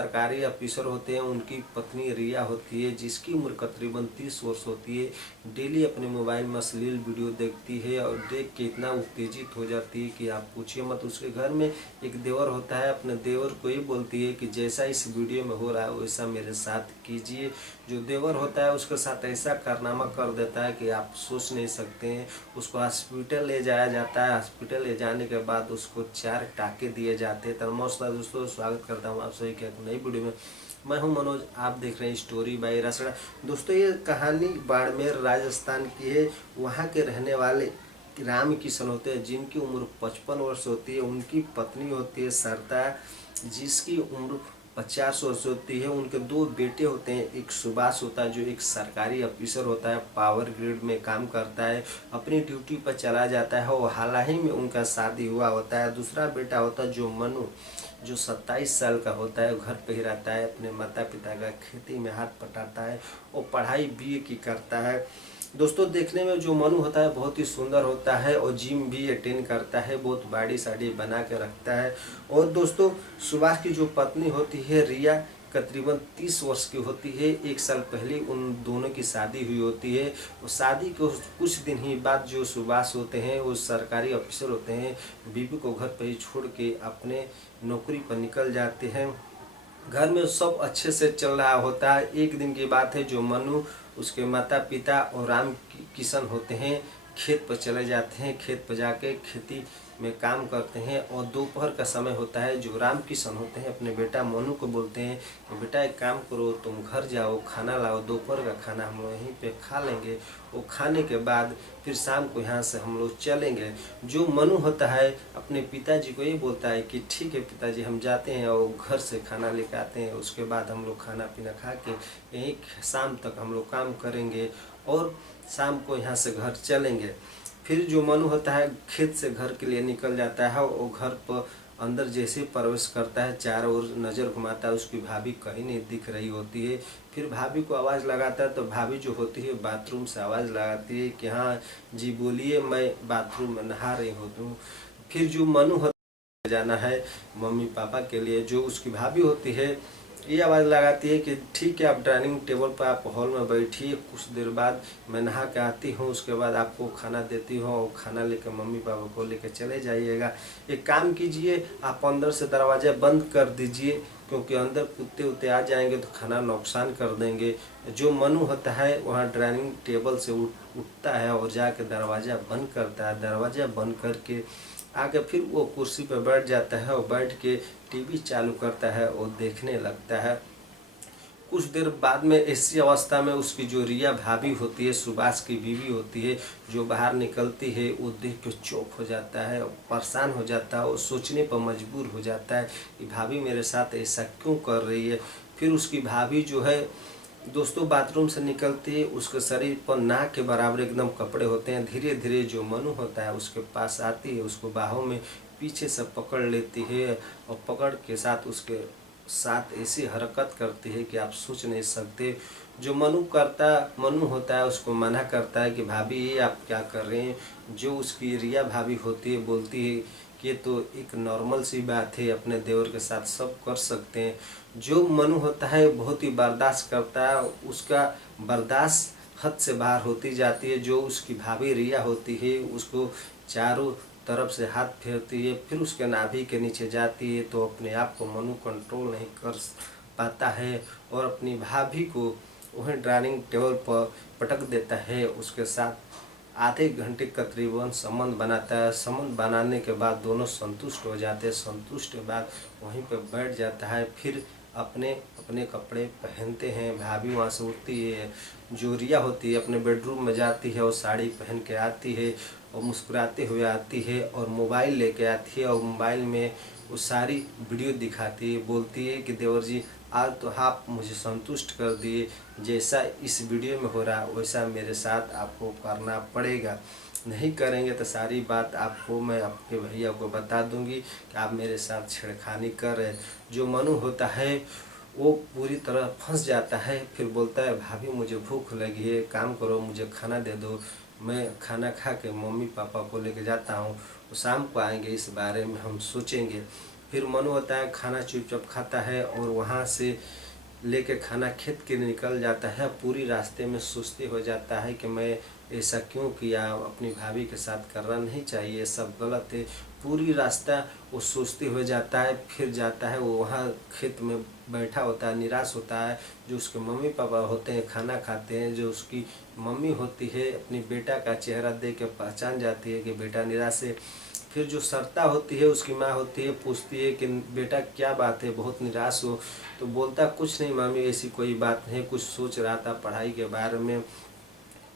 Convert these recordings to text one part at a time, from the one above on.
सरकारी ऑफिसर होते हैं, उनकी पत्नी रिया होती है जिसकी उम्र तकरीबन 30 वर्ष होती है। डेली अपने मोबाइल में अश्लील वीडियो देखती है और देख के इतना उत्तेजित हो जाती है कि आप पूछिए मत। उसके घर में एक देवर होता है, अपने देवर को ही बोलती है कि जैसा इस वीडियो में हो रहा है वैसा मेरे साथ कीजिए। जो देवर होता है उसके साथ ऐसा कारनामा कर देता है कि आप सोच नहीं सकते हैं। उसको हॉस्पिटल ले जाया जाता है। हॉस्पिटल ले जाने के बाद उसको 4 टाके दिए जाते हैं। तो नमस्कार दोस्तों, स्वागत करता हूँ आप सभी के एक नई वीडियो में। मैं हूं मनोज, आप देख रहे हैं स्टोरी बाय रसड़ा। दोस्तों, ये कहानी बाड़मेर राजस्थान की है। वहाँ के रहने वाले राम किशन होते हैं जिनकी उम्र 55 वर्ष होती है। उनकी पत्नी होती है सरता, जिसकी उम्र 50 वर्ष होती है। उनके 2 बेटे होते हैं, एक सुभाष होता है जो एक सरकारी ऑफिसर होता है, पावर ग्रिड में काम करता है, अपनी ड्यूटी पर चला जाता है और हाल ही में उनका शादी हुआ होता है। दूसरा बेटा होता है जो मनु, जो 27 साल का होता है, घर पे ही रहता है, अपने माता पिता का खेती में हाथ बटाता है और पढ़ाई बीए की करता है। दोस्तों, देखने में जो मनु होता है बहुत ही सुंदर होता है और जिम भी अटेंड करता है, बहुत बॉडी साड़ी बना के रखता है। और दोस्तों, सुभाष की जो पत्नी होती है रिया, तकरीबन 30 वर्ष की होती है। 1 साल पहले उन दोनों की शादी हुई होती है और शादी के कुछ दिन ही बाद जो सुभाष होते हैं वो सरकारी ऑफिसर होते हैं, बीवी को घर पर ही छोड़ के अपने नौकरी पर निकल जाते हैं। घर में सब अच्छे से चल रहा होता है। एक दिन की बात है, जो मनु, उसके माता पिता और राम किशन होते हैं खेत पर चले जाते हैं। खेत पर जाके खेती में काम करते हैं और दोपहर का समय होता है। जो राम किशन होते हैं अपने बेटा मनु को बोलते हैं कि बेटा एक काम करो, तुम घर जाओ, खाना लाओ, दोपहर का खाना हम लोग यहीं पे खा लेंगे। वो खाने के बाद फिर शाम को यहाँ से हम लोग चलेंगे। जो मनु होता है अपने पिताजी को ये बोलता है कि ठीक है पिताजी, हम जाते हैं और घर से खाना लेकर आते हैं। उसके बाद हम लोग खाना पीना खा के यहीं शाम तक हम लोग काम करेंगे और शाम को यहाँ से घर चलेंगे। फिर जो मनु होता है खेत से घर के लिए निकल जाता है और घर पर अंदर जैसे प्रवेश करता है, चारों ओर नज़र घुमाता है, उसकी भाभी कहीं नहीं दिख रही होती है। फिर भाभी को आवाज़ लगाता है तो भाभी जो होती है बाथरूम से आवाज़ लगाती है कि हाँ जी बोलिए, मैं बाथरूम में नहा रही हूँ। फिर जो मनु होता है जाना है मम्मी पापा के लिए, जो उसकी भाभी होती है ये आवाज़ लगाती है कि ठीक है आप डाइनिंग टेबल पर आप हॉल में बैठिए, कुछ देर बाद मैं नहा के आती हूँ, उसके बाद आपको खाना देती हूँ और खाना लेकर मम्मी पापा को लेकर चले जाइएगा। एक काम कीजिए, आप अंदर से दरवाज़ा बंद कर दीजिए क्योंकि अंदर कुत्ते उत्ते आ जाएंगे तो खाना नुकसान कर देंगे। जो मनु होता है वहाँ डाइनिंग टेबल से उठता है और जाके दरवाज़ा बंद करता है। दरवाज़ा बंद करके आके फिर वो कुर्सी पर बैठ जाता है और बैठ के टीवी चालू करता है और देखने लगता है। कुछ देर बाद में ऐसी अवस्था में उसकी जो रिया भाभी होती है, सुभाष की बीवी होती है, जो बाहर निकलती है, वो देख के चौंक हो जाता है और परेशान हो जाता है और सोचने पर मजबूर हो जाता है कि भाभी मेरे साथ ऐसा क्यों कर रही है। फिर उसकी भाभी जो है दोस्तों बाथरूम से निकलती है, उसके शरीर पर नाक के बराबर एकदम कपड़े होते हैं। धीरे धीरे जो मनु होता है उसके पास आती है, उसको बाहों में पीछे से पकड़ लेती है और पकड़ के साथ उसके साथ ऐसी हरकत करती है कि आप सोच नहीं सकते। जो मनु होता है उसको मना करता है कि भाभी ये आप क्या कर रहे हैं। जो उसकी रिया भाभी होती है बोलती है कि ये तो एक नॉर्मल सी बात है, अपने देवर के साथ सब कर सकते हैं। जो मनु होता है बहुत ही बर्दाश्त करता है, उसका बर्दाश्त हद से बाहर होती जाती है। जो उसकी भाभी रिया होती है उसको चारों तरफ से हाथ फेरती है, फिर उसके नाभि के नीचे जाती है तो अपने आप को मनु कंट्रोल नहीं कर पाता है और अपनी भाभी को वहीं डाइनिंग टेबल पर पटक देता है। उसके साथ आधे घंटे तकरीबन संबंध बनाता है। संबंध बनाने के बाद दोनों संतुष्ट हो जाते हैं। संतुष्ट के बाद वहीं पर बैठ जाता है, फिर अपने अपने कपड़े पहनते हैं। भाभी वहाँ से उठती है, जो रिया होती है अपने बेडरूम में जाती है और साड़ी पहन के आती है और मुस्कुराते हुए आती है और मोबाइल लेके आती है और मोबाइल में वो सारी वीडियो दिखाती है। बोलती है कि देवर जी आज तो आप मुझे संतुष्ट कर दिए, जैसा इस वीडियो में हो रहा वैसा मेरे साथ आपको करना पड़ेगा, नहीं करेंगे तो सारी बात आपको मैं आपके भैया को बता दूंगी कि आप मेरे साथ छेड़खानी कर रहे हैं। जो मनु होता है वो पूरी तरह फंस जाता है। फिर बोलता है भाभी मुझे भूख लगी है, काम करो मुझे खाना दे दो, मैं खाना खा के मम्मी पापा को लेके जाता हूँ, वो शाम को आएंगे, इस बारे में हम सोचेंगे। फिर मनु होता है खाना चुपचाप खाता है और वहाँ से लेके खाना खेत के निकल जाता है। पूरी रास्ते में सुस्ती हो जाता है कि मैं ऐसा क्यों किया, अपनी भाभी के साथ करना नहीं चाहिए, सब गलत है। पूरी रास्ता वो सुस्ती हो जाता है। फिर जाता है वो वहाँ खेत में बैठा होता है, निराश होता है। जो उसके मम्मी पापा होते हैं खाना खाते हैं, जो उसकी मम्मी होती है अपनी बेटा का चेहरा देख के पहचान जाती है कि बेटा निराश है। फिर जो सरता होती है उसकी माँ होती है, पूछती है कि बेटा क्या बात है, बहुत निराश हो। तो बोलता कुछ नहीं मम्मी, ऐसी कोई बात नहीं, कुछ सोच रहा था पढ़ाई के बारे में।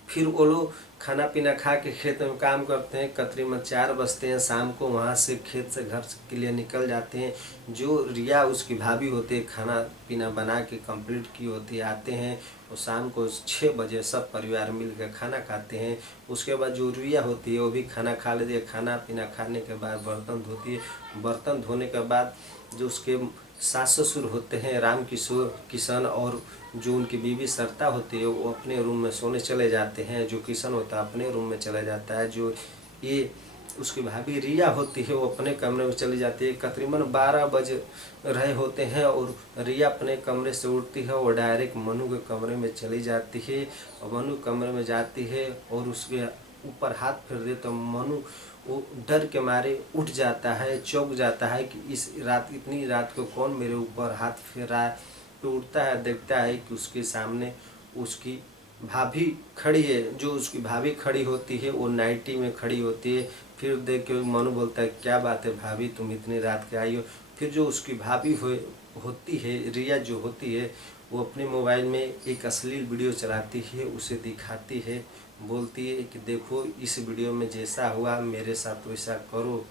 फिर वो लोग खाना पीना खा के खेत में काम करते हैं। तकरीबन 4 बजते हैं शाम को। वहाँ से खेत से घर के लिए निकल जाते हैं। जो रिया उसकी भाभी होती है खाना पीना बना के कंप्लीट की होती है, आते हैं और शाम को 6 बजे सब परिवार मिलकर खाना खाते हैं। उसके बाद जो रिया होती है वो भी खाना खा लेती है। खाना पीना खाने के बाद बर्तन धोती है। बर्तन धोने के बाद जो उसके सास ससुर होते हैं राम किशोर किशन और जो उनकी बीवी सरता होती है वो अपने रूम में सोने चले जाते हैं। जो किशन होता है अपने रूम में चला जाता है। जो ये उसकी भाभी रिया होती है वो अपने कमरे में चली जाती है। तकरीबन 12 बज रहे होते हैं और रिया अपने कमरे से उठती है और डायरेक्ट मनु के कमरे में चली जाती है। और मनु कमरे में जाती है और उसके ऊपर हाथ फेर दे तो मनु वो डर के मारे उठ जाता है, चौंक जाता है कि इस रात इतनी रात को कौन मेरे ऊपर हाथ फेर रहा है। तो उठता है, देखता है कि उसके सामने उसकी भाभी खड़ी है। जो उसकी भाभी खड़ी होती है वो नाइटी में खड़ी होती है। फिर देख के मनु बोलता है क्या बात है भाभी, तुम इतनी रात के आई हो। फिर जो उसकी भाभी होती है रिया जो होती है वो अपने मोबाइल में एक अश्लील वीडियो चलाती है, उसे दिखाती है, बोलती है कि देखो इस वीडियो में जैसा हुआ मेरे साथ वैसा करो,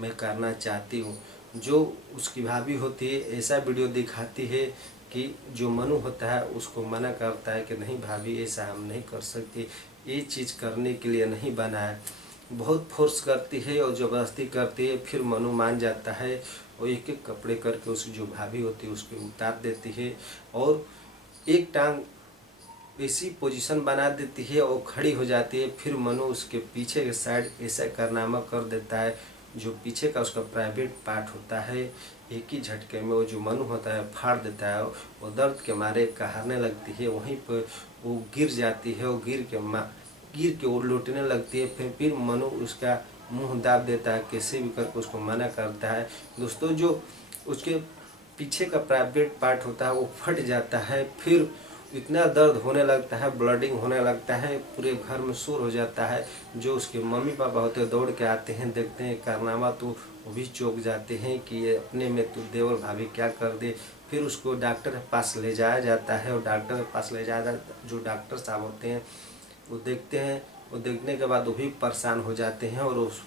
मैं करना चाहती हूँ। जो उसकी भाभी होती है ऐसा वीडियो दिखाती है कि जो मनु होता है उसको मना करता है कि नहीं भाभी ऐसा हम नहीं कर सकते, ये चीज़ करने के लिए नहीं बना है। बहुत फोर्स करती है और ज़बरदस्ती करती है। फिर मनु मान जाता है और एक एक कपड़े करके उसकी जो भाभी होती है उसके उतार देती है और एक टांग ऐसी पोजीशन बना देती है और खड़ी हो जाती है। फिर मनु उसके पीछे के साइड ऐसा कारनामा कर देता है, जो पीछे का उसका प्राइवेट पार्ट होता है एक ही झटके में वो जो मनु होता है फाड़ देता है। वो दर्द के मारे कहरने लगती है, वहीं पर वो गिर जाती है। वो गिर के वो लौटने लगती है। फिर मनु उसका मुंह दाब देता है, कैसे भी करके उसको मना करता है। दोस्तों जो उसके पीछे का प्राइवेट पार्ट होता है वो फट जाता है। फिर इतना दर्द होने लगता है, ब्लडिंग होने लगता है, पूरे घर में शोर हो जाता है। जो उसके मम्मी पापा होते हैं दौड़ के आते हैं, देखते हैं कारनामा, तो वो भी चौंक जाते हैं कि ये अपने में तो देवर भाभी क्या कर दे। फिर उसको डॉक्टर के पास ले जाया जाता है और डॉक्टर के पास ले जाया जो डॉक्टर साहब होते हैं वो देखते हैं। वो देखने के बाद वो भी परेशान हो जाते हैं और उस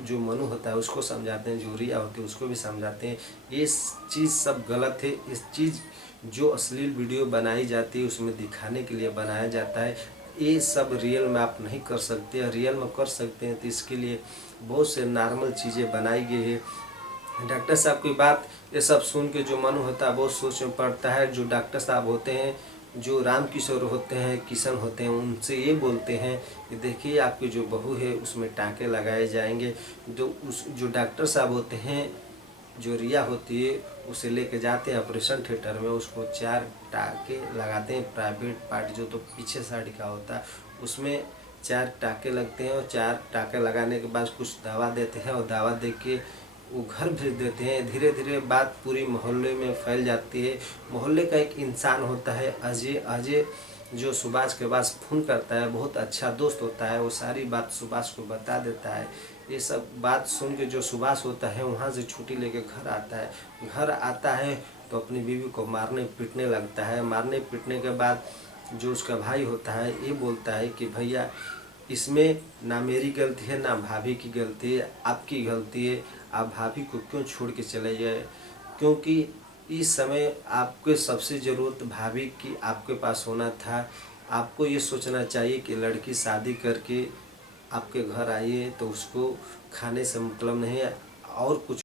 जो मनु होता है उसको समझाते हैं, जो रिया होती है उसको भी समझाते हैं ये चीज़ सब गलत है। इस चीज़ जो अश्लील वीडियो बनाई जाती है उसमें दिखाने के लिए बनाया जाता है, ये सब रियल में आप नहीं कर सकते। रियल में कर सकते हैं तो इसके लिए बहुत से नॉर्मल चीज़ें बनाई गई है। डॉक्टर साहब की बात ये सब सुन के जो मनु होता है बहुत सोच में पड़ता है। जो डॉक्टर साहब होते हैं, जो राम किशोर होते हैं, किशन होते हैं, उनसे ये बोलते हैं कि देखिए आपकी जो बहू है उसमें टाँके लगाए जाएंगे। जो डॉक्टर साहब होते हैं, जो रिया होती है उसे लेके जाते हैं ऑपरेशन थिएटर में, उसको 4 टाँके लगाते हैं। प्राइवेट पार्ट जो तो पीछे साइड का होता है उसमें 4 टाँके लगते हैं और 4 टाँके लगाने के बाद कुछ दवा देते हैं और दवा दे के वो घर भेज देते हैं। धीरे धीरे बात पूरी मोहल्ले में फैल जाती है। मोहल्ले का एक इंसान होता है अजय जो सुभाष के पास फ़ोन करता है, बहुत अच्छा दोस्त होता है, वो सारी बात सुभाष को बता देता है। ये सब बात सुन के जो सुभाष होता है वहाँ से छुट्टी लेके घर आता है। घर आता है तो अपनी बीवी को मारने पीटने लगता है। मारने पीटने के बाद जो उसका भाई होता है ये बोलता है कि भैया इसमें ना मेरी गलती है ना भाभी की गलती है, आपकी गलती है। आप भाभी को क्यों छोड़ के चले गए, क्योंकि इस समय आपको सबसे ज़रूरत भाभी की आपके पास होना था। आपको ये सोचना चाहिए कि लड़की शादी करके आपके घर आई है तो उसको खाने से मतलब नहीं है और कुछ